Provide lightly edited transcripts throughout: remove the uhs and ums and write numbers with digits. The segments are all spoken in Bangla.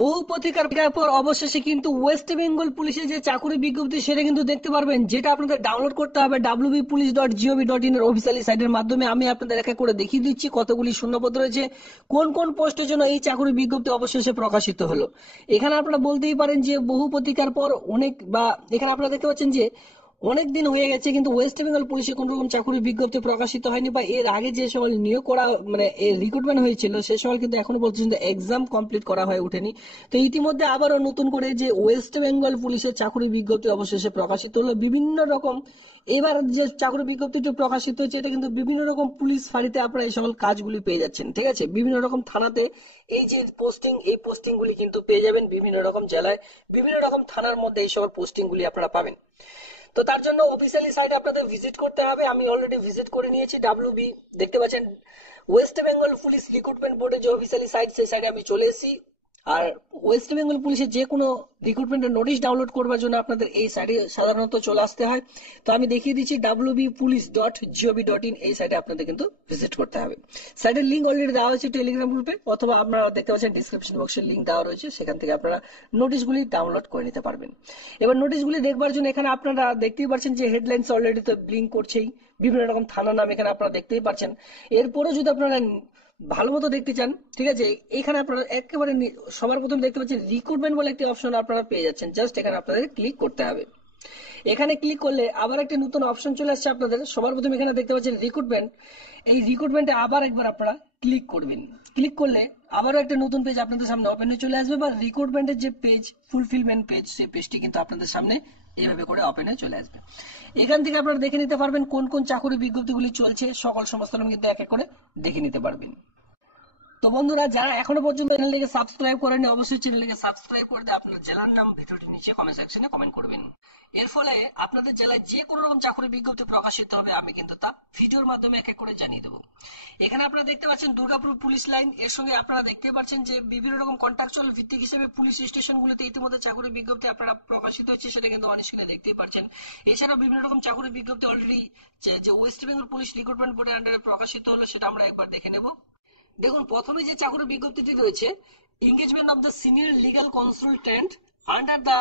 বহু প্রতিকার পর অবশেষে কিন্তু ওয়েস্ট বেঙ্গল পুলিশের যে চাকরি বিজ্ঞপ্তি সেটা কিন্তু দেখতে পারবেন, যেটা আপনাদের ডাউনলোড করতে হবে wbpolice.gov.in এর অফিসিয়ালি সাইটের মাধ্যমে। আমি আপনাদের এক এক করে দেখিয়ে দিচ্ছি কতগুলি শূন্যপদ রয়েছে, কোন কোন পোস্টের জন্য এই চাকরি বিজ্ঞপ্তি অবশেষে প্রকাশিত হলো। এখানে আপনারা বলতেই পারেন যে বহু প্রতিকার পর অনেক, বা এখানে আপনারা দেখতে পাচ্ছেন যে অনেক দিন হয়ে গেছে কিন্তু ওয়েস্ট বেঙ্গল পুলিশে কোনো রকম চাকরির বিজ্ঞপ্তি প্রকাশিত হয়নি, বা এর আগে যে সকল নিয়োগ করা মানে রিক্রুটমেন্ট হয়েছিল সে সকল কিন্তু এখনো পর্যন্ত এক্সাম কমপ্লিট করা হয়ে ওঠেনি। তো ইতিমধ্যে আবারও নতুন করে যে ওয়েস্ট বেঙ্গল পুলিশের চাকরি বিজ্ঞপ্তি অবশেষে প্রকাশিত হলো বিভিন্ন রকম। এবার যে চাকরি বিজ্ঞপ্তিটি প্রকাশিত হয়েছে এটা কিন্তু বিভিন্ন রকম পুলিশ ফাঁড়িতে আপনারা এই সকল কাজগুলি পেয়ে যাচ্ছেন, ঠিক আছে। বিভিন্ন রকম থানাতে এই যে পোস্টিং, এই পোস্টিং গুলি কিন্তু পেয়ে যাবেন বিভিন্ন রকম জেলায়, বিভিন্ন রকম থানার মধ্যে এই সকল পোস্টিং গুলি আপনারা পাবেন। তো তার জন্য অফিসিয়ালি সাইট আপনাদের ভিজিট করতে হবে। আমি অলরেডি ভিজিট করে নিয়েছি ডাব্লিউবি, দেখতে পাচ্ছেন ওয়েস্ট বেঙ্গল পুলিশ রিক্রুটমেন্ট বোর্ডের যে অফিসিয়ালি সাইট, সেই সাইটে আমি চলে এসেছি। আর ওয়েস্ট বেঙ্গল পুলিশের যে কোনো রিক্রুটমেন্টের নোটিশ ডাউনলোড করবার জন্য আপনাদের এই সাইটে সাধারণত চলে আসতে হয়। তো আমি দেখিয়ে দিচ্ছি wbpolice.gov.in, এই সাইটে আপনাদের কিন্তু ভিজিট করতে হবে। সাইটের লিঙ্ক অলরেডি দেওয়া হয়েছে টেলিগ্রাম গ্রুপে, অথবা আপনারা দেখতে পাচ্ছেন ডিসক্রিপশন বক্সের লিঙ্ক দেওয়া রয়েছে, সেখান থেকে আপনারা নোটিশগুলি ডাউনলোড করে নিতে পারবেন। এবার নোটিশগুলি দেখবার জন্য এখানে আপনারা দেখতেই পাচ্ছেন যে হেডলাইন্স অলরেডি তো ব্লিঙ্ক করছেই, বিভিন্ন রকম থানার নাম এখানে আপনারা দেখতেই পাচ্ছেন। এরপরে যদি আপনারা ভালো মতো দেখতে চান, ঠিক আছে, এখানে আপনারা একেবারে সবার প্রথমে দেখতে পাচ্ছেন রিক্রুটমেন্ট বলে একটি অপশন আপনারা পেয়ে যাচ্ছেন, জাস্ট এখানে আপনাদের ক্লিক করতে হবে। এখানে ক্লিক করলে আবার একটি নতুন অপশন চলে আসছে আপনাদের। সবার প্রথমে এখানে দেখতে পাচ্ছেন রিক্রুটমেন্ট, এই রিক্রুটমেন্টে আবার একবার আপনারা ক্লিক করবেন। ক্লিক করলে আবারও একটা নতুন পেজ আপনাদের সামনে ওপেন হয়ে চলে আসবে, বা রিক্রুটমেন্টের যে পেজ, ফুলফিলমেন্ট পেজ, সেই পেজটি কিন্তু আপনাদের সামনে এইভাবে করে ওপেন হয়ে চলে আসবে। এখান থেকে আপনারা দেখে নিতে পারবেন কোন কোন চাকরি বিজ্ঞপ্তিগুলি চলছে, সকল সমস্ত নাম কিন্তু এক এক করে দেখে নিতে পারবেন। তো বন্ধুরা, যারা এখনো পর্যন্ত চ্যানেলটিকে সাবস্ক্রাইব করেনি অবশ্যই চ্যানেলটিকে সাবস্ক্রাইব করে দিয়ে আপনার জেলার নাম ভিডিওটির নিচে কমেন্ট সেকশনে কমেন্ট করবেন। এর ফলে আপনাদের জেলায় যে কোনো রকম চাকরি বিজ্ঞপ্তি প্রকাশিত হবে আমি কিন্তু তা ভিডিওর মাধ্যমে এক এক করে জানিয়ে দেবো। এখানে আপনারা দেখতে পাচ্ছেন দুর্গাপুর পুলিশ লাইন, এর সঙ্গে আপনারা দেখতে পাচ্ছেন যে বিভিন্ন রকম কন্ট্রাকচুয়াল ভিত্তিক হিসেবে পুলিশ স্টেশনগুলোতে ইতিমধ্যে চাকরি বিজ্ঞপ্তি আপনারা প্রকাশিত হচ্ছে, সেটা কিন্তু অন স্ক্রিনে দেখতেই পাচ্ছেন। এছাড়াও বিভিন্ন রকম চাকরি বিজ্ঞপ্তি অলরেডি যে ওয়েস্ট বেঙ্গল পুলিশ রিক্রুটমেন্ট বোর্ডের আন্ডারে প্রকাশিত হলো সেটা আমরা একবার দেখে নেব। দেখুন, প্রথমে যে চাকরি বিজ্ঞপ্তিটি রয়েছে, engagement of the senior legal consultant under the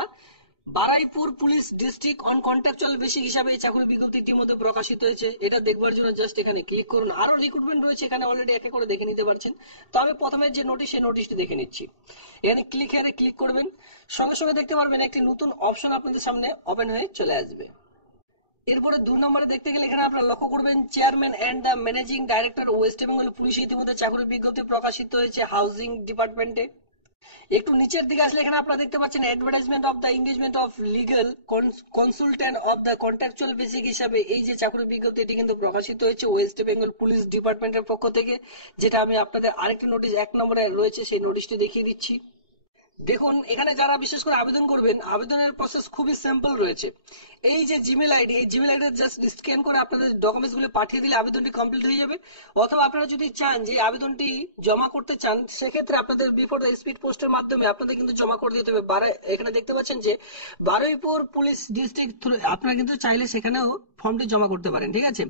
Baruipur police district on contractual basic হিসাবে এই চাকরি বিজ্ঞপ্তি ইতিমধ্যে প্রকাশিত হয়েছে। এটা দেখবার জন্য জাস্ট এখানে ক্লিক করুন। আরো রিক্রুটমেন্ট রয়েছে এখানে অলরেডি এক এক করে দেখে নিতে পারছেন। তো আমি প্রথমে যে নোটিশ, সেই নোটিশটি দেখে নিচ্ছি। এখানে ক্লিক হেয়ারে ক্লিক করবেন, সঙ্গে সঙ্গে দেখতে পারবেন একটি নতুন অপশন আপনাদের সামনে ওপেন হয়ে চলে আসবে। এরপরে 2 নম্বরে দেখতে গেলে এখানে আপনারা লক্ষ্য করবেন chairman and the managing director West Bengal police ইতিমধ্যে চাকরি বিজ্ঞপ্তি প্রকাশিত হয়েছে হাউজিং ডিপার্টমেন্টে। একটু নিচের দিকে আসলে এখানে আপনারা দেখতে পাচ্ছেন advertisement of the engagement of legal consultant of the contractual basic হিসাবে এই যে চাকরি বিজ্ঞপ্তি এটি কিন্তু প্রকাশিত হয়েছে ওয়েস্ট বেঙ্গল পুলিশ ডিপার্টমেন্টের পক্ষ থেকে, যেটা আমি আপনাদের আরেকটি নোটিশ 1 নম্বরে রয়েছে সেই নোটিশটি দেখিয়ে দিচ্ছি। দেখুন, এখানে যারা বিশেষ করে আবেদন করবেন, আবেদনের প্রসেস খুবই সিম্পল রয়েছে। এই যে জিমেল আইডি, এই জিমেল আইডি জাস্ট স্ক্যান করে আপনাদের ডকুমেন্টস গুলো পাঠিয়ে দিলে আবেদনটি কমপ্লিট হয়ে যাবে। অথবা আপনারা যদি চান যে আবেদনটি জমা করতে চান, সেক্ষেত্রে আপনাদের বিফোর দ্য স্পিড পোস্টের মাধ্যমে আপনাদের কিন্তু জমা করে দিতে হবে। এখানে দেখতে পাচ্ছেন যে বারুইপুর পুলিশ ডিস্ট্রিক্ট, আপনারা কিন্তু চাইলে সেখানেও ফর্মটি জমা করতে পারেন, ঠিক আছে।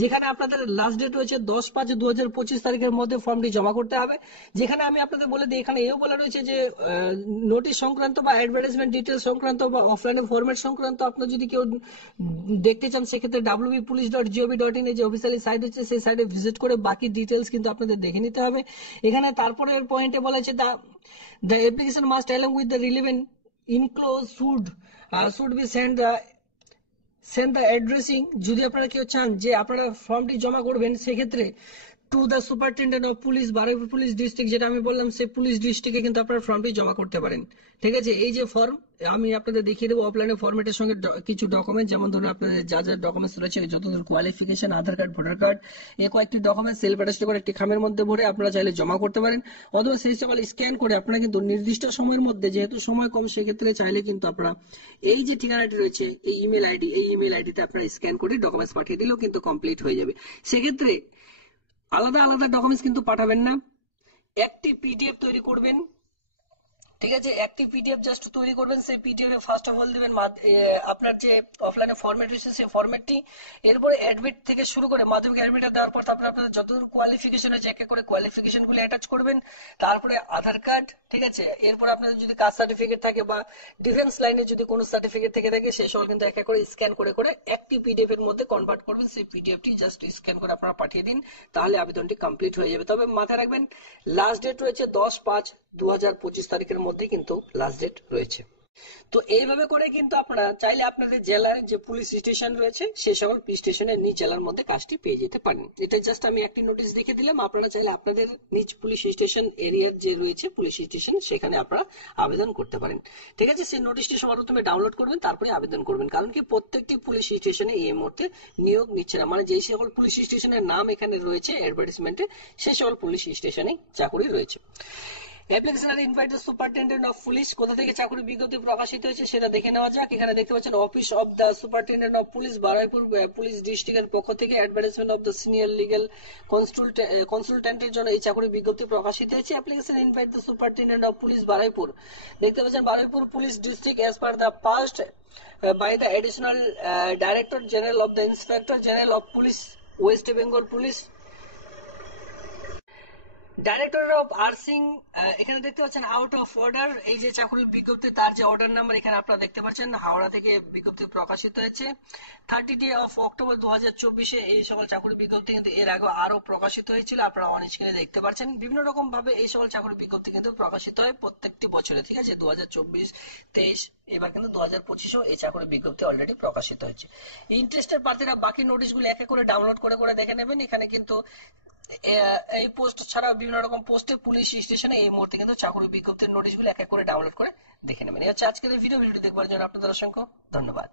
যেখানে আপনাদের লাস্ট ডেট রয়েছে 10/5/2025 তারিখের মধ্যে ফর্মটি জমা করতে হবে। যেখানে আমি আপনাদের বলে দিই, এখানে এও বলা রয়েছে যে নোটিশ সংক্রান্ত বা অ্যাডভার্টাইজমেন্ট ডিটেলস সংক্রান্ত বা অফলাইনে ফরম্যাট সংক্রান্ত আপনার যদি কেউ দেখতে চান, সেক্ষেত্রে wbpolice.gov.in যে অফিসিয়ালি সাইট হচ্ছে সেই সাইটে ভিজিট করে বাকি ডিটেলস কিন্তু আপনাদের দেখে নিতে হবে। এখানে তারপরের পয়েন্টে বলা হচ্ছে the application must along with the relevant enclose should be send the addressing. যদি আপনারা কেউ চান যে আপনারা ফর্মটি জমা করবেন, সেক্ষেত্রে to the superintendent of police Baruipur police district, যেটা আমি বললাম সেই পুলিশ ডিস্ট্রিক্টে কিন্তু আপনারা ফর্মটি জমা করতে পারেন, ঠিক আছে। এই যে ফর্ম আমি আপনাদের দেখিয়ে দেবো অফলাইনে ফর্মেটের সঙ্গে কিছু ডকুমেন্ট, যেমন ধরুন আপনাদের যা যা ডকুমেন্টস রয়েছে, যতদূর কোয়ালিফিকেশন, আধার কার্ড, ভোটার কার্ড, এই কয়েকটি ডকুমেন্টস সেলফ অ্যাটাস্ট করে একটি খামের মধ্যে ভরে আপনারা চাইলে জমা করতে পারেন। অথবা সেই সকল স্ক্যান করে আপনারা কিন্তু নির্দিষ্ট সময়ের মধ্যে, যেহেতু সময় কম, সেক্ষেত্রে চাইলে কিন্তু আপনারা এই যে ঠিকানাটি রয়েছে, এই ইমেল আইডিতে আপনারা স্ক্যান করে ডকুমেন্টস পাঠিয়ে দিলেও কিন্তু কমপ্লিট হয়ে যাবে। সেক্ষেত্রে আলাদা আলাদা ডকুমেন্টস কিন্তু পাঠাবেন না, একটি পিডিএফ তৈরি করবেন, ঠিক আছে, একটি পিডিএফ জাস্ট তৈরি করবেন। সেই PDF A first of all দিবেন আপনার যে অফলাইনে ফরম্যাট রয়েছে সেই ফরম্যাটটি। এরপরে অ্যাডমিট থেকে শুরু করে মাধ্যমিক অ্যাডমিট দেওয়ার পর তারপরে আপনাদের যতদূর কোয়ালিফিকেশন আছে এক এক করে কোয়ালিফিকেশন গুলো অ্যাটাচ করবেন। তারপরে আধার কার্ড, ঠিক আছে, এরপর আপনাদের যদি কাস্ট সার্টিফিকেট থাকে বা ডিফেন্স লাইনে যদি কোনো সার্টিফিকেট থেকে থাকে সেই সব কিন্তু এক এক করে স্ক্যান করে করে একটি পিডিএফ এর মধ্যে কনভার্ট করবেন। সেই পিডিএফটি জাস্ট স্ক্যান করে আপনারা পাঠিয়ে দিন, তাহলে আবেদনটি কমপ্লিট হয়ে যাবে। তবে মাথায় রাখবেন লাস্ট ডেট রয়েছে 10/5/2025 তারিখের মধ্যে কিন্তু লাস্ট ডেট রয়েছে। তো এইভাবে করে কিন্তু আপনারা চাইলে আপনাদের জেলার যে পুলিশ স্টেশন রয়েছে সেই সকল পুলিশ স্টেশনের নিজ জেলার মধ্যে কাজটি পেয়ে যেতে পারেন। এটা জাস্ট আমি একটি নোটিশ দেখে দিলাম, আপনারা চাইলে আপনাদের নিজ পুলিশ স্টেশন এরিয়ার যে রয়েছে পুলিশ স্টেশন সেখানে আপনারা আবেদন করতে পারেন। ঠিক আছে, সেই নোটিশটি সবার প্রথমে ডাউনলোড করবেন, তারপরে আবেদন করবেন। কারণ কি প্রত্যেকটি পুলিশ স্টেশনে এই মুহূর্তে নিয়োগ নিচ্ছে না, মানে যেই সকল পুলিশ স্টেশনের নাম এখানে রয়েছে অ্যাডভার্টাইজমেন্টে সেই সকল পুলিশ স্টেশনে চাকরি রয়েছে। Application are invite the superintendent of police, কোথা থেকে চাকরি বিজ্ঞপ্তি প্রকাশিত হয়েছে সেটা দেখে নেওয়া যাক। এখানে দেখতে পাচ্ছেন office of the superintendent of police Baruipur police ডিস্ট্রিক্টের পক্ষ থেকে advertisement of the senior legal কনসালটেন্টের জন্য এই চাকরি বিজ্ঞপ্তি প্রকাশিত হয়েছে। Application invite the superintendent of police Baruipur, দেখতে পাচ্ছেন Baruipur police district as per the past by the additional director general of the inspector general of police west bengal police director of আর্সিং। এখানে দেখতে পাচ্ছেন আউট অফ অর্ডার, এই যে চাকরির বিজ্ঞপ্তি তার যে অর্ডার নাম্বার এখানে আপনারা দেখতে পাচ্ছেন, হাওড়া থেকে বিজ্ঞপ্তি প্রকাশিত হয়েছে 30 অফ অক্টোবর 2024-এ। এই সকল চাকরি বিজ্ঞপ্তি কিন্তু এর আগে আরো প্রকাশিত হয়েছিল, আপনারা অন স্ক্রিনে দেখতে পাচ্ছেন। বিভিন্ন রকম ভাবে এই সকল চাকরি বিজ্ঞপ্তি কিন্তু প্রকাশিত হয় প্রত্যেকটি বছরে, ঠিক আছে, 2024, 23, এবার কিন্তু 2025-এও এই চাকরি বিজ্ঞপ্তি অলরেডি প্রকাশিত হয়েছে। ইন্টারেস্টেড প্রার্থীরা বাকি নোটিশগুলো এক এক করে ডাউনলোড করে করে দেখে নেবেন। এখানে কিন্তু এই পোস্ট ছাড়াও বিভিন্ন রকম পোস্টে পুলিশ স্টেশনে এই মুহূর্তে কিন্তু চাকরি বিজ্ঞপ্তির নোটিশগুলো এক এক করে ডাউনলোড করে দেখে নেবেন। এই হচ্ছে আজকের ভিডিওটি দেখবার জন্য আপনাদের অসংখ্য ধন্যবাদ।